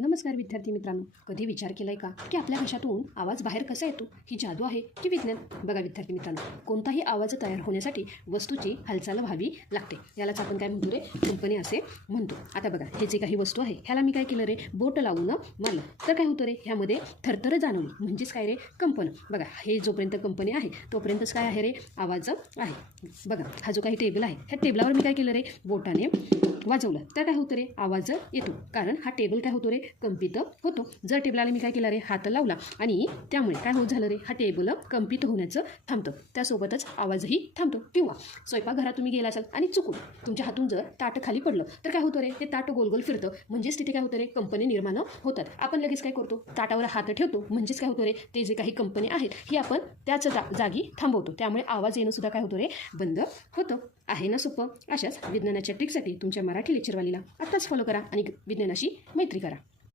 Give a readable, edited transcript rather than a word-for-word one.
नमस्कार विद्यार्थी मित्रांनो, कधी विचार केलाय का की आपल्या घशातून आवाज बाहेर कसा येतो? ही जादू आहे की विज्ञान? बघा विद्यार्थी मित्रांनो, कोणताही आवाज तयार होण्यासाठी वस्तूची हालचाल व्हावी लागते. यालाच आपण काय म्हणतो रे? कंपनी असे म्हणतो. आता बघा, हे जे काही वस्तू आहे ह्याला मी काय केलं रे? बोट लावून मारलं तर काय होतं रे? ह्यामध्ये थरथर जाणवली, म्हणजेच काय रे? कंपन. बघा, हे जोपर्यंत कंपनी आहे तोपर्यंतच काय आहे रे? आवाज आहे. बघा, हा जो काही टेबल आहे ह्या टेबलावर मी काय केलं रे? बोटाने वाजवलं तर काय होतं रे? आवाज येतो, कारण हा टेबल काय होतो रे? कंपित होतो. जर टेबलाला मी काय केला रे? हात लावला आणि त्यामुळे काय होत झालं रे? हा टेबल कंपित होण्याचं थांबतं, त्यासोबतच आवाजही थांबतो. किंवा स्वयंपाकघरात तुम्ही गेला असाल आणि चुकून तुमच्या हातून जर ताट खाली पडलं तर काय होतं रे? ते ताट गोल गोल फिरतं, म्हणजेच तिथे काय होतं रे? कंपनी निर्माण होतात. आपण लगेच काय करतो? ताटावर हात ठेवतो, म्हणजेच काय होतं रे? ते जे काही कंपनी आहेत ही आपण त्याच जागी थांबवतो, त्यामुळे आवाज येणं सुद्धा काय होतं रे? बंद होतं. आहे ना सोपं? अशाच विज्ञानाच्या ट्रिकसाठी तुमच्या मराठी लेक्चरवालीला आत्ताच फॉलो करा आणि विज्ञानाशी मैत्री करा.